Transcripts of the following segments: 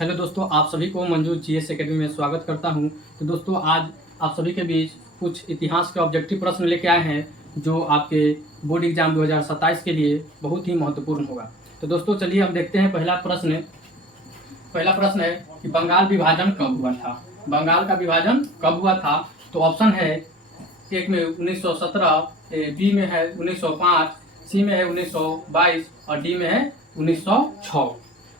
Hello दोस्तों, आप सभी को मंजूर जीएस एकेडमी में स्वागत करता हूं। तो दोस्तों, आज आप सभी के बीच कुछ इतिहास के ऑब्जेक्टिव प्रश्न लेके आए हैं जो आपके बोर्ड एग्जाम 2027 के लिए बहुत ही महत्वपूर्ण होगा। तो दोस्तों चलिए हम देखते हैं। पहला प्रश्न है कि बंगाल विभाजन कब हुआ था। बंगाल का विभाजन कब हुआ था? तो ऑप्शन है एक में 1917, बी में है 1905, सी में है 1922 और डी में है 1906।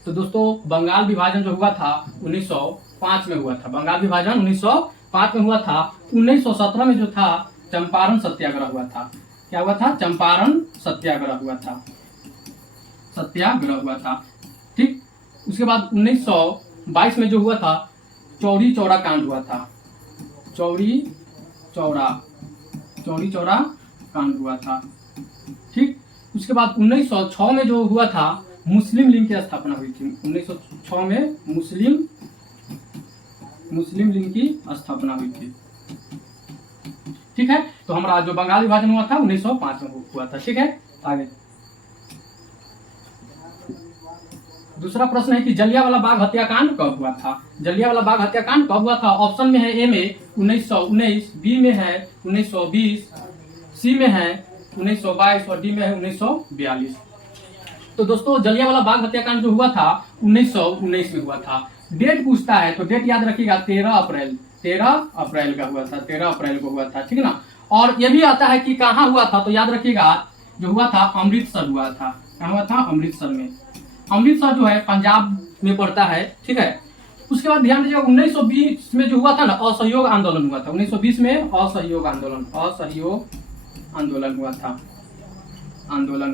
तो दोस्तों, बंगाल विभाजन जो हुआ था 1905 में हुआ था। बंगाल विभाजन 1905 में हुआ था। 1917 में जो था चंपारण सत्याग्रह हुआ था। क्या हुआ था? चंपारण सत्याग्रह हुआ था। ठीक। उसके बाद 1922 में जो हुआ था चौरी चौरा कांड हुआ था। चौरी चौरा कांड हुआ था। ठीक। उसके बाद 1906 में जो हुआ था मुस्लिम लीग की स्थापना हुई थी। 1906 में मुस्लिम लीग की स्थापना हुई थी। ठीक है। तो हमारा जो बंगाल विभाजन हुआ था 1905 में हुआ था। ठीक है। आगे दूसरा प्रश्न है कि जलियांवाला बाग हत्याकांड कब हुआ था। जलियांवाला बाग हत्याकांड कब हुआ था? ऑप्शन में है ए में 1919, बी में है 1920, सी में है 1922 और डी में है 1942। तो दोस्तों, जलियांवाला बाग हत्याकांड जो हुआ था 1919 में हुआ था। डेट पूछता है तो डेट याद रखिएगा 13 अप्रैल का हुआ था। 13 अप्रैल को हुआ था। ठीक है ना। और ये भी आता है कि कहाँ हुआ था, तो याद रखिएगा जो हुआ था अमृतसर हुआ था। कहाँ हुआ था? अमृतसर में। अमृतसर जो है पंजाब में पड़ता है। ठीक है। उसके बाद ध्यान दीजिएगा 1920 में जो हुआ था ना असहयोग आंदोलन हुआ था। 1920 में असहयोग आंदोलन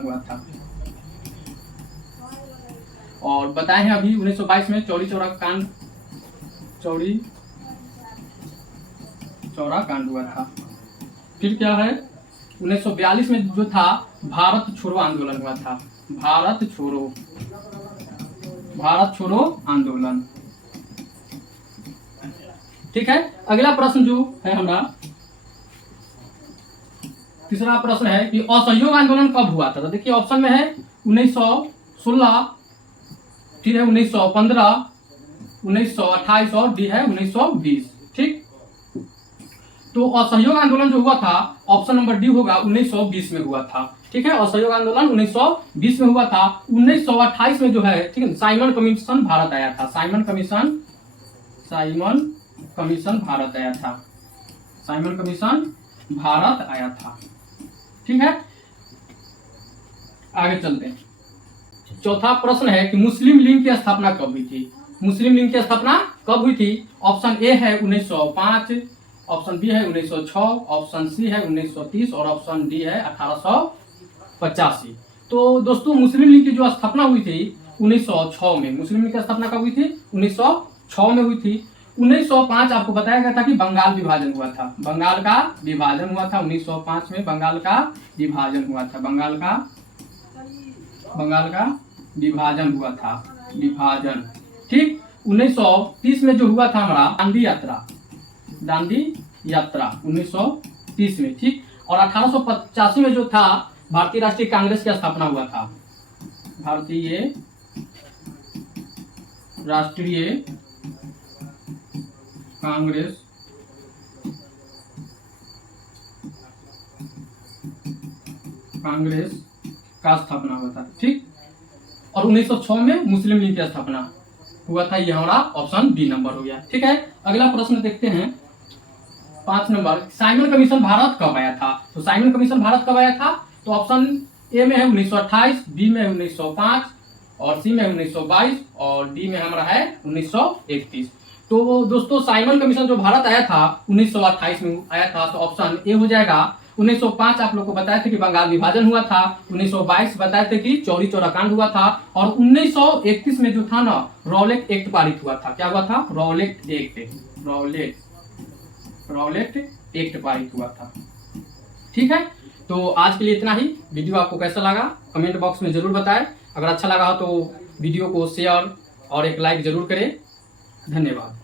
हुआ था। और बताए हैं अभी 1922 में चौरी चौरा कांड हुआ था। फिर क्या है 1942 में जो था भारत छोड़ो आंदोलन हुआ था। भारत छोड़ो आंदोलन। ठीक है। अगला प्रश्न जो है हमारा तीसरा प्रश्न है कि असहयोग आंदोलन कब हुआ था। तो देखिए ऑप्शन में है 1916, फिर है 1915, 1928 और डी है 1920। ठीक। तो असहयोग आंदोलन जो हुआ था ऑप्शन नंबर डी होगा 1920 में हुआ था। ठीक है। असहयोग आंदोलन 1920 में हुआ था। 1928 में जो है, ठीक है, साइमन कमीशन भारत आया था। साइमन कमीशन भारत आया था। ठीक है। आगे चलते हैं। चौथा प्रश्न है कि मुस्लिम लीग की स्थापना कब हुई थी। मुस्लिम लीग की स्थापना कब हुई थी? ऑप्शन ए है 1905, ऑप्शन बी है 1906, ऑप्शन सी है 1930 और ऑप्शन डी है 1885। तो दोस्तों, मुस्लिम लीग की जो स्थापना हुई थी 1906 में। मुस्लिम लीग की स्थापना कब हुई थी? 1906 में हुई थी। 1905 आपको बताया गया था कि बंगाल विभाजन हुआ था। बंगाल का विभाजन हुआ था 1905 में। बंगाल का विभाजन हुआ था। बंगाल का विभाजन हुआ था। ठीक। 1930 में जो हुआ था हमारा दांडी यात्रा 1930 में। ठीक। और 1885 में जो था भारतीय राष्ट्रीय कांग्रेस की स्थापना हुआ था। भारतीय राष्ट्रीय कांग्रेस का स्थापना हुआ था। ठीक। और 1906 में मुस्लिम लीग की स्थापना हुआ था। यह हमारा ऑप्शन बी नंबर हो गया। ठीक है। अगला प्रश्न देखते हैं 5 नंबर। साइमन कमीशन भारत कब आया था। तो साइमन कमीशन भारत कब आया था? तो ऑप्शन ए में है 1928, बी में 1905 और सी में 1922 और डी में हमारा है 1931। तो दोस्तों, साइमन कमीशन जो भारत आया था 1928 में आया था। तो ऑप्शन ए हो जाएगा। 1905 आप लोग को बताए थे कि बंगाल विभाजन हुआ था। 1922 बताए थे कि चौरी चौरा कांड हुआ था। और 1931 में जो था ना रॉलेट एक्ट पारित हुआ था। क्या हुआ था? रॉलेट एक्ट पारित हुआ था। ठीक है। तो आज के लिए इतना ही। वीडियो आपको कैसा लगा कमेंट बॉक्स में जरूर बताएं। अगर अच्छा लगा हो तो वीडियो को शेयर और एक लाइक जरूर करें। धन्यवाद।